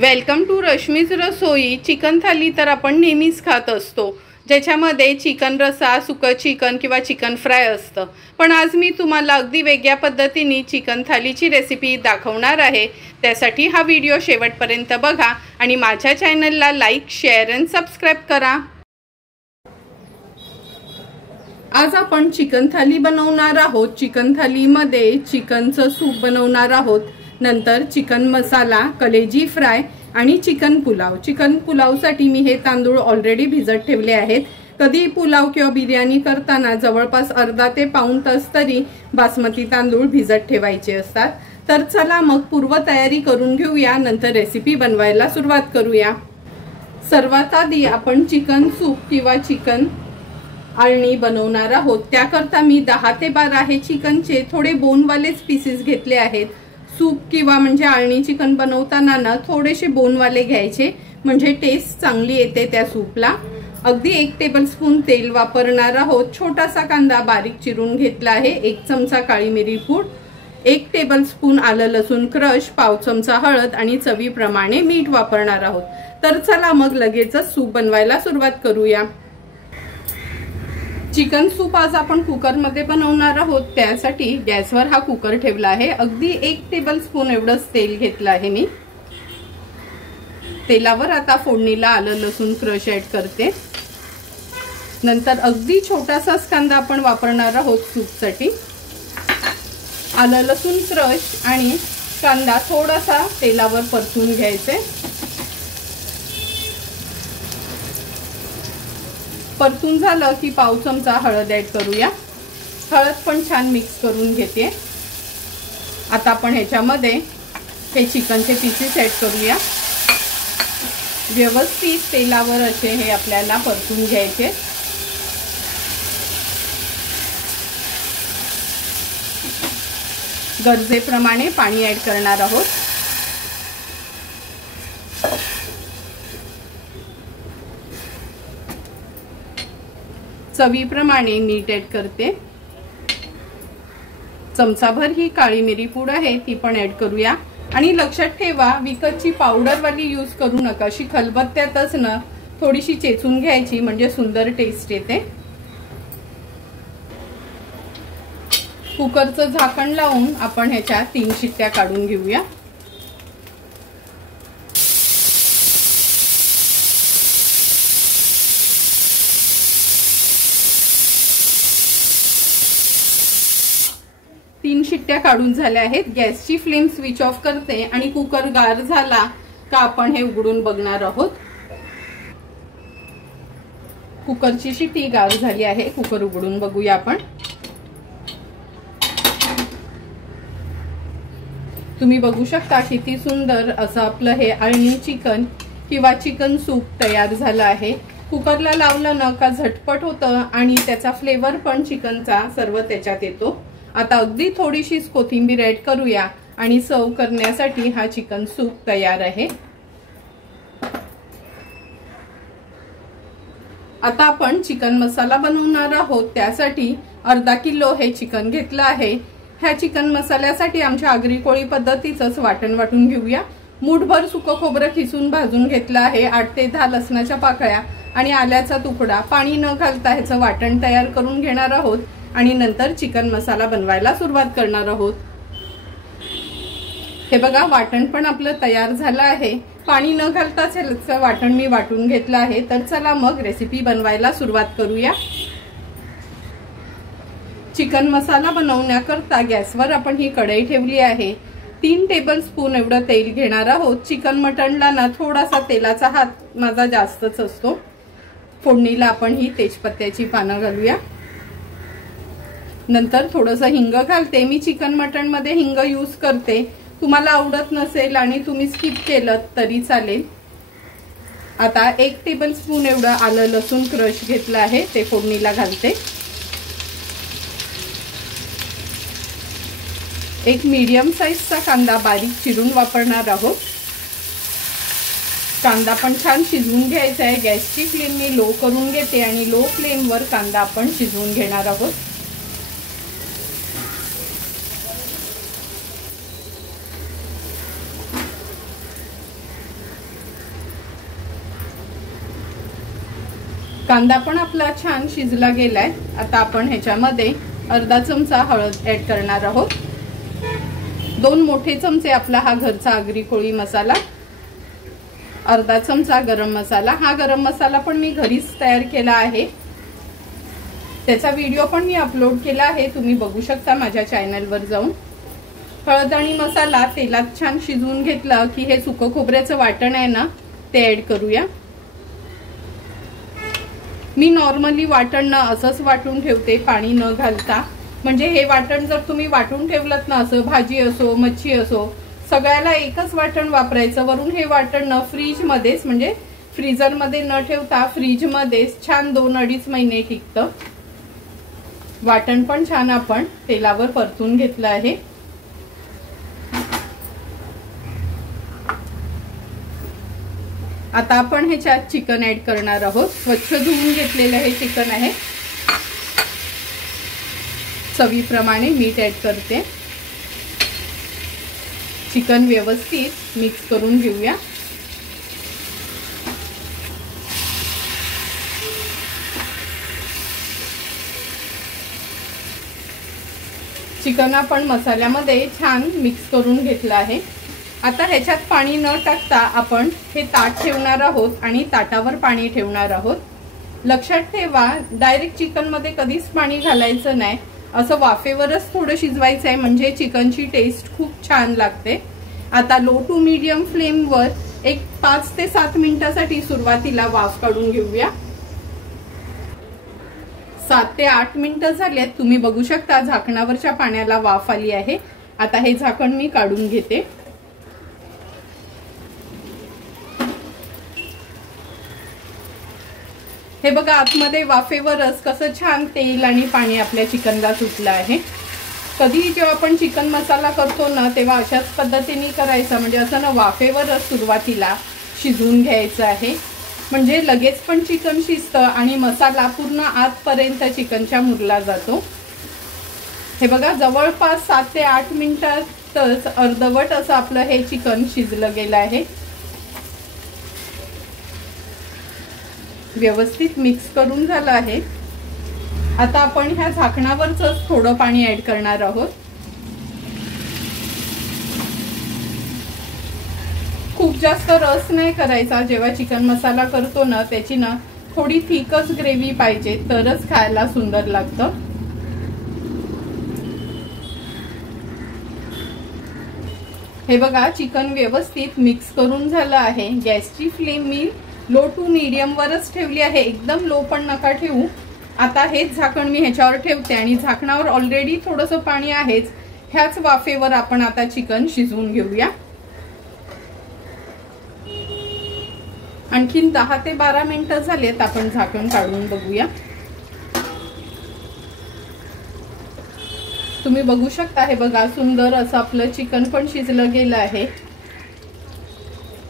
Welcome to Rashmi's Rasoi. Chicken thali तर आपण नेहमीच खात असतो, ज्याच्यामध्ये चिकन रसा, सुकं चिकन किंवा चिकन फ्राय असतं। पण आज मी तुम्हाला अगदी वेगळ्या पद्धतीने चिकन थालीची रेसिपी दाखवणार आहे। त्यासाठी हा व्हिडिओ शेवटपर्यंत बघा आणि माझ्या चॅनलला लाईक, शेअर आणि सबस्क्राइब करा। आज आपण चिकन थाली बनवणार आहोत। चिकन थालीमध्ये चिकनचं सूप बनवणार आहोत, नंतर चिकन मसाला, कलेजी फ्राय आणि चिकन पुलाव। चिकन पुलावसाठी मी हे तांदूळ ऑलरेडी भिजत ठेवले आहेत। कधी पुलाव किंवा बिर्याणी करताना जवळपास अर्धा ते पाऊण तास तरी बासमती तांदूळ भिजत ठेवायचे असतात। तर चला मग पूर्व तयारी करून घेऊया, नंतर रेसिपी बनवायला सुरुवात करूया। सर्वात आधी आपण चिकन सूप किंवा चिकन आळणी बनवणार आहोत। त्याकरता मी 10 ते 12 हे चिकनचे थोडे बोनवालेच पीसेस घेतले आहेत। सूप किंवा म्हणजे आळणी चिकन बनवताना ना थोडेसे बोनवाले घ्यायचे, म्हणजे टेस्ट चांगली येते त्या सूपला। अगदी 1 टेबलस्पून तेल वापरणार आहोत। छोटासा कांदा बारीक चिरून घेतला आहे, 1 चमचा काळी मिरी पूड, 1 टेबलस्पून आलं लसूण क्रश, पाव चमचा हळद आणि चवीप्रमाणे मीठ वापरणार आहोत। तर चला मग लगेचच सूप बनवायला सुरुवात करूया। चिकन सूप आज आपण कुकर मध्ये बनवणार आहोत, त्यासाठी गॅसवर हा कुकर ठेवला आहे। अगदी 1 टेबलस्पून एवढंच तेल घेतलं आहे मी। तेलावर आता फोडणीला आलं लसूण क्रश ऍड करते। नंतर अगदी छोटासाच कांदा आपण वापरणार आहोत सूपसाठी। आलं लसूण क्रश आणि कांदा थोडासा तेलावर परतून घ्यायचे। परतून झालं की पाव चमचा हळद ऍड करूया। हळद पण छान मिक्स करून घेते। आता आपण ह्याच्यामध्ये हे चिकनचे पीसेस ऍड करूया। व्यवस्थित तेलावर असे हे आपल्याला परतून घ्यायचे। गरजेप्रमाणे पाणी ऍड करणार आहोत। चवीप्रमाणे मीठ ऍड करते। चमचाभर ही काळी मिरी पूड आहे, ती पण ऍड करूया। आणि लक्षात ठेवा, विकतची पावडर वाली यूज करू नका। अशी खलबत्त्यातच ना थोडीशी चेचून घ्यायची, म्हणजे सुंदर टेस्ट येते। कुकरचं झाकण लावून आपण ह्याच्या 3 शिट्ट्या काढून घेऊया। तीन शिट्ट्या काढून झाल्या आहेत। गॅसची फ्लेम स्विच ऑफ करते आणि कुकर गार झाला का आपण हे उघडून बघणार आहोत। कुकरची शिट्टी गार झाली आहे, कुकर उघडून बघूया आपण। तुम्ही बघू शकता किती सुंदर असं आपलं हे आळणी चिकन किंवा चिकन सूप तयार झालं आहे। कुकरला लावलं ना का झटपट होतं आणि त्याचा फ्लेवर पण चिकनचा सर्व त्याच्यात येतो। आता अगदी थोडीशीच कोथिंबीर ऍड करूया आणि सर्व करण्यासाठी हा चिकन सूप तयार आहे। आता आपण चिकन मसाला बनवणार आहोत, त्यासाठी अर्धा किलो हे चिकन घेतलं आहे। ह्या चिकन मसाल्यासाठी आमच्या आगरी कोळी पद्धतीचंच वाटण वाटून घेऊया। मूठभर सुकं खोबरं खिसून भाजून घेतलं आहे, 8 ते 10 लसणाच्या पाकळ्या आणि आल्याचा तुकडा। पाणी न घालता ह्याचं वाटण तयार करून घेणार आहोत आणि नंतर चिकन मसाला बनवायला सुरुवात करणार आहोत। हे बघा, वाटण पण आपलं तयार झालं आहे। पाणी न घालताच ह्याचं वाटण मी वाटून घेतलं आहे। तर चला मग रेसिपी बनवायला सुरुवात करूया। चिकन मसाला बनवण्याकरता गॅसवर आपण ही कढई ठेवली आहे। 3 टेबलस्पून एवढं तेल घेणार आहोत। चिकन मटणला ना थोडासा तेलाचा हात माझा जास्तच असतो। फोडणीला आपण ही तेजपत्त्याची पानं घालूया। नंतर थोडंसं हिंग घालते। मी चिकन मटण मध्ये हिंग यूज करते, तुम्हाला आवडत नसेल आणि तुम्ही स्किप केलं तरी चालेल। आता 1 टेबलस्पून एवढं आलं लसूण क्रश घेतलं आहे, ते फोडणीला घालते। एक मीडियम साईजचा कांदा बारीक चिरून वापरणार आहोत। कांदा पण छान शिजवून घ्यायचा आहे। गॅसची फ्लेम मी लो करून घेते आणि लो फ्लेमवर कांदा आपण शिजवून घेणार आहोत। कांदा पण आपला छान शिजला गेलाय। आता आपण ह्याच्यामध्ये अर्धा चमचा हळद ऍड करणार आहोत, 2 मोठे चमचे आपला हा घरचा आगरी कोळी मसाला, अर्धा चमचा गरम मसाला। हा गरम मसाला पण मी घरीच तयार केला आहे, त्याचा व्हिडिओ पण मी अपलोड केला आहे, तुम्ही बघू शकता माझ्या चॅनलवर जाऊन। हळद आणि मसाला तेलात छान शिजवून घेतला की हे सुकं खोबऱ्याचं वाटण आहे ना ते ऍड करूया। मी नॉर्मली वाटण असंच वाटून ठेवते पाणी न घालता, म्हणजे हे वाटण जर तुम्ही वाटून ठेवलत ना असं भाजी असो मच्छी असो सगळ्याला एकच वाटण वापरायचं। वरून हे वाटण फ्रीज मध्येच म्हणजे फ्रीजर मध्ये न ठेवता फ्रीज मध्येच छान 2-2.5 महिने टिकतं। वाटण पण छान आपण तेलावर परतून घेतलं आहे। आता आपण ह्याच्यात चिकन ऍड करणार आहोत। स्वच्छ धुवून घेतलेलं हे चिकन आहे। चवीप्रमाणे मीठ ऍड करते। चिकन व्यवस्थित मिक्स करून घेऊया। चिकन आपण मसाल्यामध्ये छान मिक्स करून घेतलं आहे। आता ह्याच्यात पाणी न टाकता आपण हे ताट ठेवणार आहोत आणि ताटावर पाणी ठेवणार आहोत। लक्षात ठेवा डायरेक्ट चिकन मध्ये कधीच पाणी घालायचं नाही, असं वाफेवरच थोडं शिजवायचं आहे, म्हणजे चिकनची टेस्ट खूप छान लागते। आता लो टू मीडियम फ्लेम वर एक 5 ते 7 मिनिटांसाठी सुरुवातीला वाफ काढून घेऊया। 7 ते 8 मिनिटं झालेत, तुम्ही बघू शकता झाकणावरच्या पाण्याला वाफ आली आहे। आता हे झाकण मी काढून घेते। हे बघा आतमध्ये वाफेवरच कसं छान तेल आणि पाणी आपल्या चिकनला सुटलं आहे। कधी जेव्हा आपण चिकन मसाला करतो ना तेव्हा अशाच पद्धतीने करायचा, म्हणजे असं ना वाफेवरच सुरुवातीला शिजवून घ्यायचं आहे, म्हणजे लगेच पण चिकन शिजतं आणि मसाला पूर्ण आतपर्यंत चिकनच्या मुरला जातो। हे बघा जवळपास 7 ते 8 मिनिटातच अर्धवट असं आपलं हे चिकन शिजलं गेलं आहे। व्यवस्थित मिक्स करून झालं आहे। आता आपण ह्या झाकणावरच थोडं पाणी ऍड करणार आहोत। खूप जास्त रस नाही करायचा, जेव्हा चिकन मसाला करतो ना त्याची ना थोडी थिकच ग्रेव्ही पाहिजे, तरच खायला सुंदर लागतं। हे बघा चिकन व्यवस्थित मिक्स करून झालं आहे। गॅसची फ्लेम मी लो टू मीडियम वरच ठेवली आहे, एकदम लो पण नका ठेवू। आता हेच झाकण मी ह्याच्यावर ठेवते आणि झाकणावर ऑलरेडी थोडंसं पाणी आहेच, ह्याच वाफेवर आपण आता चिकन शिजवून घेऊया। आणखीन 10 ते 12 मिनिटं झालेत, आपण झाकण काढून बघूया। तुम्ही बघू शकता हे बघा सुंदर असं आपलं चिकन पण शिजलं गेलं आहे।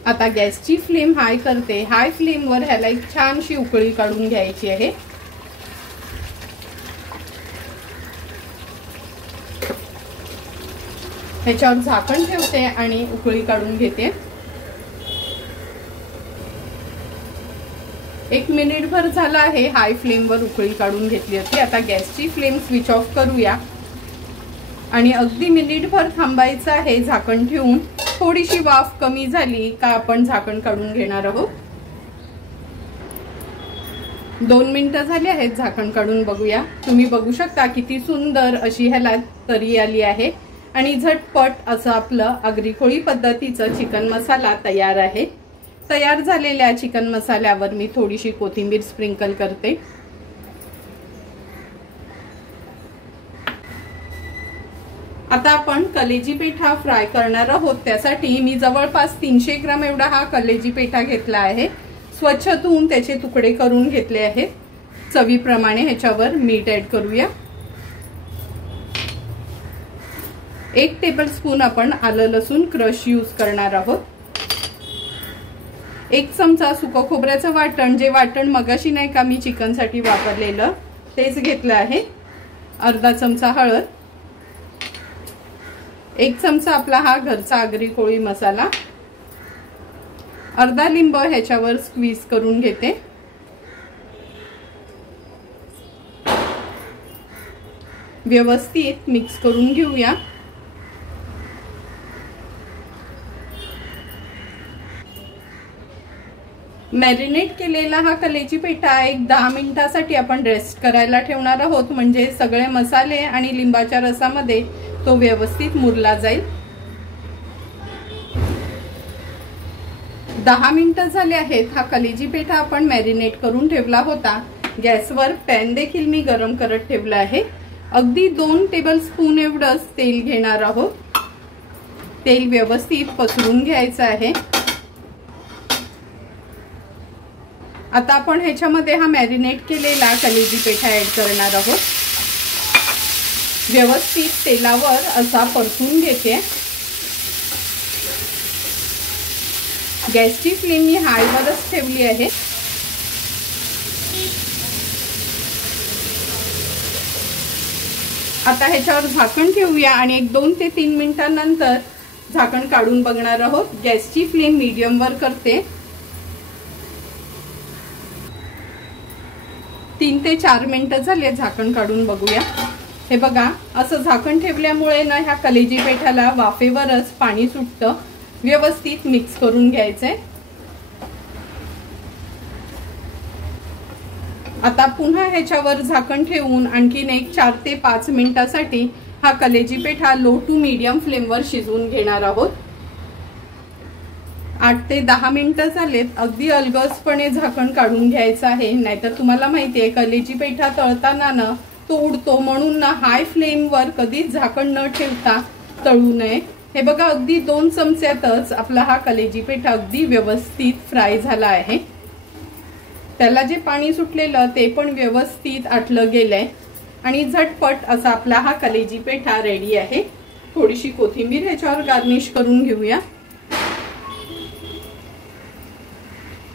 आता गॅसची फ्लेम हाय करते। हाय फ्लेम वर ह्याला एक छानशी उकळी काढून घ्यायची आहे। ह्याच्यावर झाकण ठेवते आणि उकळी काढून घेते। 1 मिनिटभर झालं आहे हाय फ्लेम वर उकळी काढून घेतली होती। आता गॅसची फ्लेम स्विच ऑफ करूया आणि अगदी मिनिटभर थांबायचं आहे झाकण ठेवून। थोडीशी वाफ कमी झाली का आपण झाकण काढून घेणार आहोत। 2 मिनिटं झाली आहेत, झाकण काढून बघूया। तुम्ही बघू शकता किती सुंदर अशी ह्याला तरी आली आहे आणि झटपट असं आपलं आगरी कोळी पद्धतीचं चिकन मसाला तयार आहे। तयार झालेल्या चिकन मसाल्यावर मी थोडीशी कोथिंबीर स्प्रिंकल करते। आता आपण कलेजी पेठा फ्राय करणार आहोत, त्यासाठी मी जवळपास 300 ग्राम एवढा हा कलेजी पेठा घेतला आहे। स्वच्छ धुवून त्याचे तुकडे करून घेतले आहेत। चवीप्रमाणे ह्याच्यावर मीठ ऍड करूया। 1 टेबलस्पून आपण आलं लसूण क्रश यूज करणार आहोत। 1 चमचा सुकं खोबऱ्याचं वाटण, जे वाटण मगाशी नाही का मी चिकन साठी वापरलेलं तेच घेतलं आहे। अर्धा चमचा हळद, 1 चमचा आपला हा घरचा आगरी कोळी मसाला, अर्धा लिंब ह्याच्यावर स्क्वीज करून घेते। व्यवस्थित मिक्स करून घेऊया। मॅरिनेट केलेला हा कलेजी पेठा एक 10 मिनिटांसाठी आपण रेस्ट करायला ठेवणार आहोत, म्हणजे सगळे मसाले आणि लिंबाच्या रसामध्ये तो व्यवस्थित मुरला जाईल। 10 मिनिटं झाले आहेत। हा कलेजी पेठा आपण मॅरिनेट करून ठेवला होता। गॅसवर पॅन देखील मी गरम करत ठेवला आहे। अगदी 2 टेबलस्पून एवढंच तेल घेणार आहोत। तेल व्यवस्थित पसरून घ्यायचं आहे। आता आपण ह्याच्यामध्ये हा मॅरिनेट केलेला कलेजी पेठा ऍड करणार आहोत। व्यवस्थित तेलावर असा परतून घेते। गॅसची फ्लेम मी हायवरच ठेवली आहे। आता ह्याच्यावर झाकण ठेवूया आणि एक 2 ते 3 मिनिटांनंतर झाकण काढून बघणार आहोत। गॅसची फ्लेम मीडियम वर करते। 3 ते 4 मिनिटं झाले, झाकण काढून बघूया। हे बघा, असं झाकण ठेवल्यामुळे ना ह्या कलेजी पेठाला वाफेवरच पाणी सुटतं। व्यवस्थित मिक्स करून घ्यायचंय। आता पुन्हा ह्याच्यावर झाकण ठेवून आणखीन एक 4 ते 5 मिनिटांसाठी हा कलेजी पेठा लो टू मीडियम फ्लेमवर शिजवून घेणार आहोत। 8 ते 10 मिनिटं झालेत। अगदी अलगदपणे झाकण काढून घ्यायचं आहे, नाहीतर तुम्हाला माहितीये कलेजी पेठा तळताना ना तो उडतो, म्हणून ना हाय फ्लेमवर कधीच झाकण न ठेवता तळू नये। हे बघा, अगदी 2 चमच्यातच आपला हा कलेजी पेठा अगदी व्यवस्थित फ्राय झाला आहे। त्याला जे पाणी सुटलेलं ते पण व्यवस्थित आटलं गेलंय आणि झटपट असा आपला हा कलेजी पेठा रेडी आहे। थोडीशी कोथिंबीर ह्याच्यावर गार्निश करून घेऊया।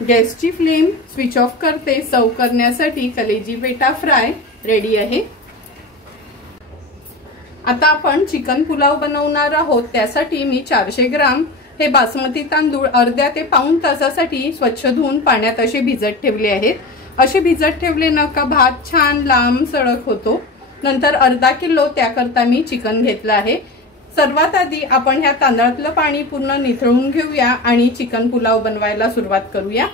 गॅसची फ्लेम स्विच ऑफ करते। सर्व करण्यासाठी कलेजी पेठा फ्राय रेडी आहे। आता आपण चिकन पुलाव बनवणार आहोत। त्यासाठी मी 400 ग्राम हे बासमती तांदूळ अर्ध्या ते पाऊण तासासाठी स्वच्छ धुवून पाण्यात असे भिजत ठेवले आहेत। असे भिजत ठेवले ना का भात छान लांब सडक होतो। नंतर अर्धा किलो त्याकरता मी चिकन घेतलं आहे। सर्वात आधी आपण ह्या तांदळातलं पाणी पूर्ण निथळून घेऊया आणि चिकन पुलाव बनवायला सुरुवात करूया।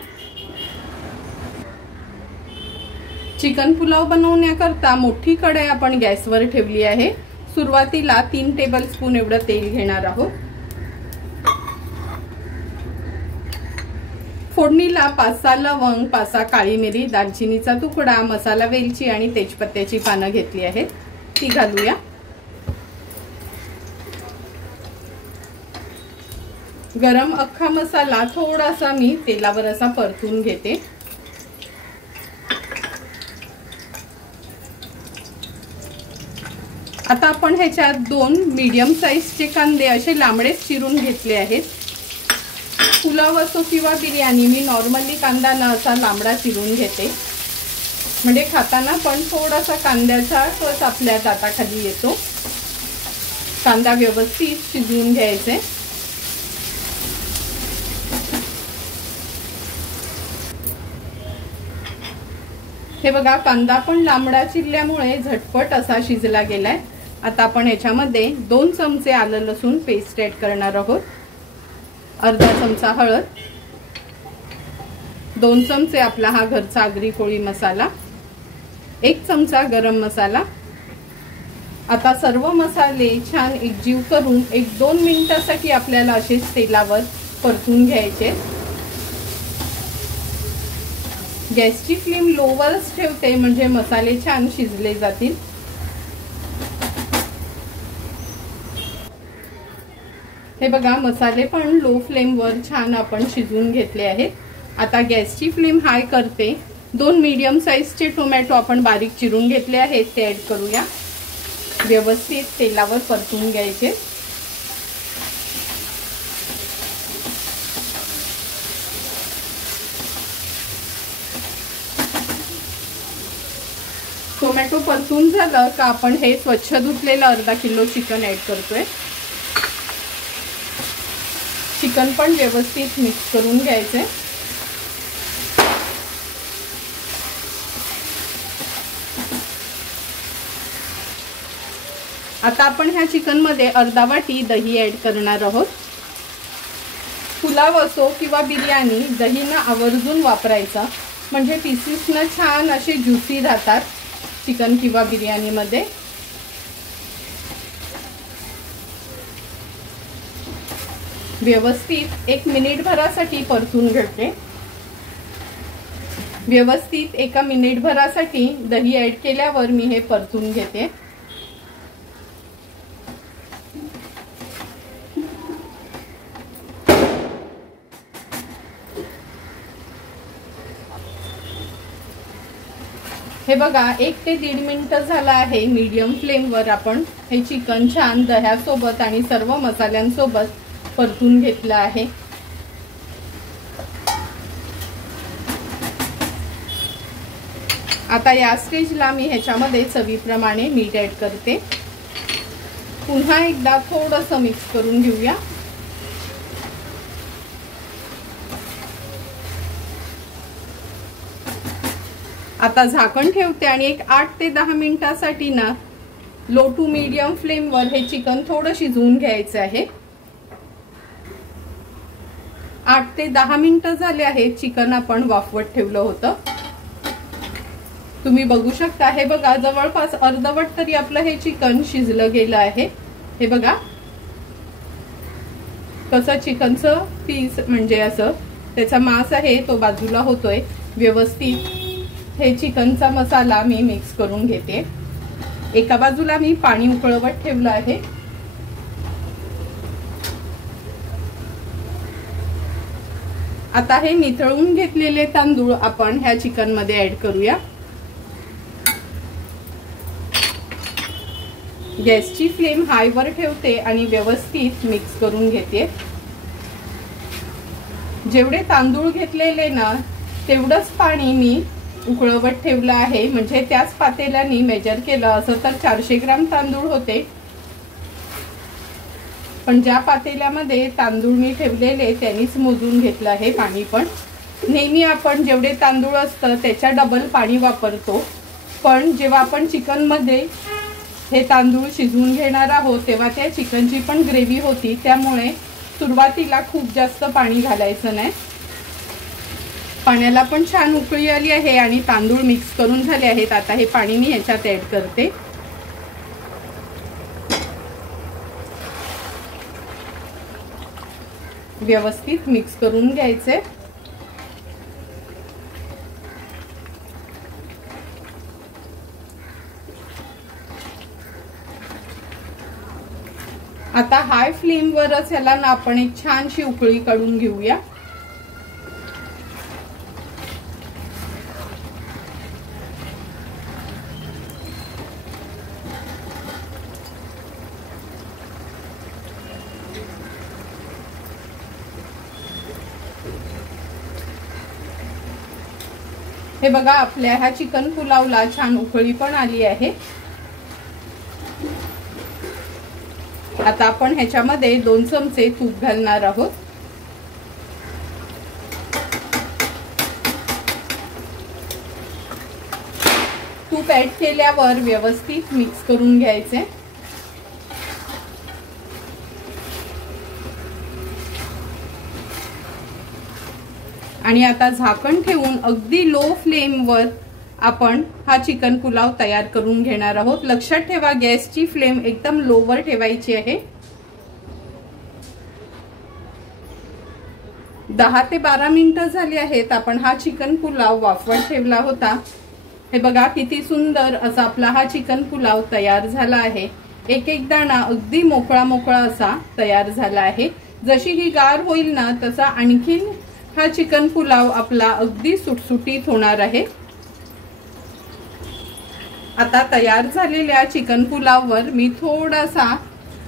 चिकन पुलाव बनवण्याकरता मोठी कढई आपण गॅसवर ठेवली आहे। सुरुवातीला 3 टेबलस्पून एवढं तेल घेणार आहोत। फोडणीला 5-6 लवंग, 5-6 काळी मिरी, दालचिनीचा तुकडा, मसाला वेलची आणि तेजपत्त्याची पानं घेतली आहेत, ती घालूया। गरम अख्खा मसाला थोडासा मी तेलावर असा परतून घेते। आता आपण ह्याच्यात 2 मीडियम साइजचे कांदे असे लांबडेच चिरून घेतले आहेत। पुलाव असो किंवा बिर्याणी, मी नॉर्मली कांदा ना असा लांबडा चिरून घेते, म्हणजे खाताना पण थोडासा कांद्याचा कस आपल्या दाताखाली येतो। कांदा व्यवस्थित शिजवून घ्यायचे। हे बघा, कांदा पण लांबडा चिरल्यामुळे झटपट असा शिजला गेलाय। आता आपण ह्याच्यामध्ये 2 चमचे आलं लसूण पेस्ट ऍड करणार आहोत। अर्धा चमचा हळद, 2 चमचे आपला हा घरचा आगरी कोळी मसाला, 1 चमचा गरम मसाला। आता सर्व मसाले छान एकजीव करून 1-2 मिनिटांसाठी आपल्याला असेच तेलावर परतून घ्यायचे। गॅसची फ्लेम लोवरच ठेवते, म्हणजे मसाले छान शिजले जातील। हे बघा, मसाले पण लो फ्लेमवर छान आपण शिजवून घेतले आहेत। आता गॅसची फ्लेम हाय करते। 2 मीडियम साइजचे टोमॅटो आपण बारीक चिरून घेतले आहेत, ते ऍड करूया। व्यवस्थित तेलावर परतून घ्यायचे। टोमॅटो परतून झालं का आपण हे स्वच्छ धुतलेलं अर्धा किलो चिकन ऍड करतोय। चिकन पण व्यवस्थित मिक्स करून घ्यायचे। आता आपण ह्या चिकन मध्ये अर्धा वाटी दही ऍड करणार आहोत। पुलाव असो किंवा बिर्याणी दही ना आवर्जून वापरायचं, म्हणजे पीसेस ना छान असे ज्युसी राहतात चिकन किंवा बिर्याणी मध्ये। व्यवस्थित 1 मिनिट भरासाठी परतून घेते। व्यवस्थित 1 मिनिट भरासाठी दही ऍड केल्यावर मी हे परतून घेते। हे बघा 1 ते 1.5 मिनिट झालं आहे। मीडियम फ्लेमवर आपण हे चिकन छान दह्यासोबत आणि सर्व मसाल्यांसोबत परतून घेतलं आहे। आता या स्टेजला मी ह्याच्यामध्ये चवीप्रमाणे मीठ ऍड करते। पुन्हा एकदा थोडंसं मिक्स करून घेऊया। आता झाकण ठेवते आणि एक 8 ते 10 मिनिटांसाठी ना लो टू मीडियम फ्लेमवर हे चिकन थोडं शिजवून घ्यायचं आहे। 8 ते 10 मिनिटं झाले आहेत। चिकन आपण वाफवत ठेवलं होतं, तुम्ही बघू शकता। हे बघा जवळपास अर्धवट तरी आपलं हे चिकन शिजलं गेलं आहे। हे बघा कसं चिकनचं पीस म्हणजे असं त्याचा मांस आहे तो बाजूला होतोय। व्यवस्थित हे चिकनचा मसाला मी मिक्स करून घेते। एका बाजूला मी पाणी उकळवत ठेवलं आहे। आता हे निथळून घेतलेले तांदूळ आपण ह्या चिकन मध्ये ऍड करूया। गॅसची फ्लेम हाय वर ठेवते आणि व्यवस्थित मिक्स करून घेते। जेवढे तांदूळ घेतलेले ना तेवढंच पाणी मी उकळवत ठेवलं आहे, म्हणजे त्याच पातेल्याने मेजर केलं असं तर 400 ग्राम तांदूळ होते, पण ज्या पातेल्यामध्ये तांदूळ मी ठेवलेले त्यांनीच मोजून घेतलं आहे पाणी। पण नेहमी आपण जेवढे तांदूळ असतं त्याच्या डबल पाणी वापरतो, पण जेव्हा आपण चिकन मध्ये हे तांदूळ शिजवून घेणार आहोत तेव्हा त्या चिकनची पण ग्रेव्ही होती, त्यामुळे सुरुवातीला खूप जास्त पाणी घालायचं नाही। पाण्याला पण छान उकळी आली आहे आणि तांदूळ मिक्स करून झाले आहेत। आता हे पाणी मी ह्याच्यात ऍड करते। व्यवस्थित मिक्स करून घ्यायचे। आता हाय फ्लेम वरच ह्याला ना आपण एक छानशी उकळी काढून घेऊया। हे बघा आपल्या ह्या चिकन पुलावला छान उकळी पण आली आहे। आता आपण ह्याच्यामध्ये 2 चमचे तूप घालणार आहोत। तूप ऍड केल्यावर व्यवस्थित मिक्स करून घ्यायचे। आणि आता झाकण ठेवून अगदी लो फ्लेम वर आपण हा चिकन पुलाव तयार करून घेणार आहोत। लक्षात ठेवा गॅसची फ्लेम एकदम लो वर ठेवायची आहे। 10 ते 12 मिनिटं झाली आहेत आपण हा चिकन पुलाव वाफवत ठेवला होता। हे बघा किती सुंदर असा आपला हा चिकन पुलाव तयार झाला आहे। एक एक दाणा अगदी मोकळा मोकळा असा तयार झाला आहे। जशी ही गार होईल ना तसा आणखीन हा चिकन पुलाव आपला अगदी सुटसुटीत होणार आहे। आता तयार झालेल्या चिकन पुलाववर मी थोडासा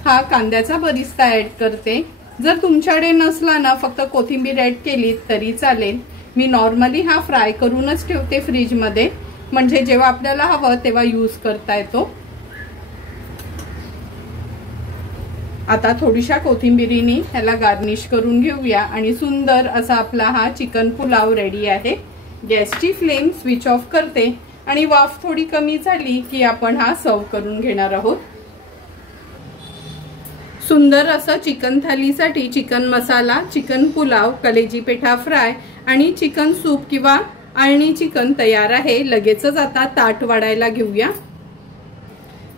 हा कांद्याचा बरिस्ता ऍड करते। जर तुमच्याकडे नसला ना फक्त कोथिंबीर ऍड केली तरी चालेल। मी नॉर्मली हा फ्राय करूनच ठेवते फ्रीज मध्ये, म्हणजे जेव्हा आपल्याला हवं तेव्हा यूज करता येतो। आता थोडीशा कोथिंबीरीने ह्याला गार्निश करून घेऊया आणि सुंदर असा आपला हा चिकन पुलाव रेडी आहे। गॅसची फ्लेम स्विच ऑफ करते आणि वाफ थोडी कमी झाली की आपण हा सर्व करून घेणार आहोत। सुंदर असं चिकन थालीसाठी चिकन मसाला, चिकन पुलाव, कलेजी पेठा फ्राय आणि चिकन सूप किंवा आळणी चिकन तयार आहे। लगेचच आता ताट वाढायला घेऊया।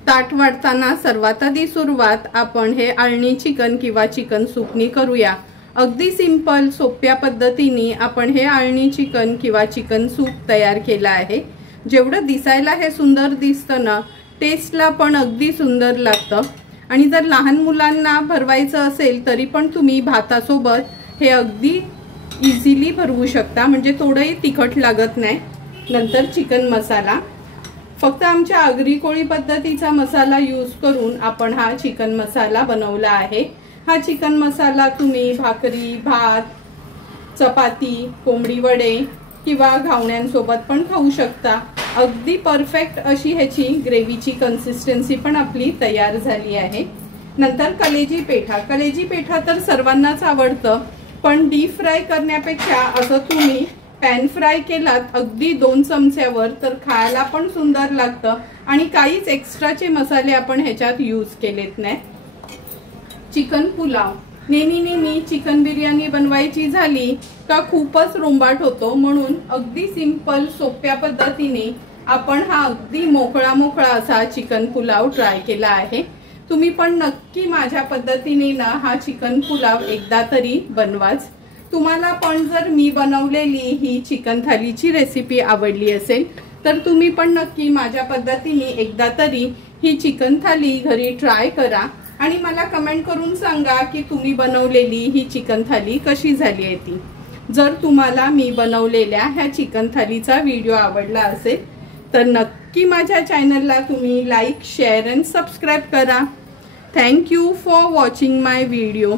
ताट वाढताना सर्वात आधी सुरुवात आपण हे आळणी चिकन किंवा चिकन सूपनी करूया। अगदी सिंपल सोप्या पद्धतीने आपण हे आळणी चिकन किंवा चिकन सूप तयार केलं आहे। जेवढं दिसायला हे सुंदर दिसतं ना, टेस्टला पण अगदी सुंदर लागतं। आणि जर लहान मुलांना भरवायचं असेल तरी पण तुम्ही भातासोबत हे अगदी इझिली भरवू शकता, म्हणजे थोडंही तिखट लागत नाही। नंतर चिकन मसाला, फक्त आमच्या आगरी कोळी पद्धतीचा मसाला यूज करून आपण हा चिकन मसाला बनवला आहे। हा चिकन मसाला तुम्ही भाकरी, भात, चपाती, कोंबडी वडे किंवा घावण्यांसोबत पण खाऊ शकता। अगदी परफेक्ट अशी ह्याची ग्रेव्हीची कन्सिस्टन्सी पण आपली तयार झाली आहे। नंतर कलेजी पेठा। कलेजी पेठा तर सर्वांनाच आवडतं, पण डीप फ्राय करण्यापेक्षा असं तुम्ही पॅन फ्राय केलात अगदी 2 चमच्यावर तर खायला पण सुंदर लागतं आणि काहीच एक्स्ट्राचे मसाले आपण ह्याच्यात यूज केलेत नाही। चिकन पुलाव, नेहमी चिकन बिर्याणी बनवायची झाली का खूपच रोंबाट होतो, म्हणून अगदी सिंपल सोप्या पद्धतीने आपण हा अगदी मोकळा असा चिकन पुलाव ट्राय केला आहे। तुम्ही पण नक्की माझ्या पद्धतीने ना हा चिकन पुलाव एकदा तरी बनवाच। तुम्हाला पण जर मी बनवलेली ही चिकन थालीची रेसिपी आवडली असेल तर तुम्ही पण नक्की माझ्या पद्धतीने एकदा तरी ही चिकन थाली घरी ट्राय करा आणि मला कमेंट करून सांगा की तुम्ही बनवलेली ही चिकन थाली कशी झाली आहे ती। जर तुम्हाला मी बनवलेल्या ह्या चिकन थालीचा व्हिडिओ आवडला असेल तर नक्की माझ्या चॅनलला तुम्ही लाईक, शेअर आणि सबस्क्राइब करा। Thank you for watching my video.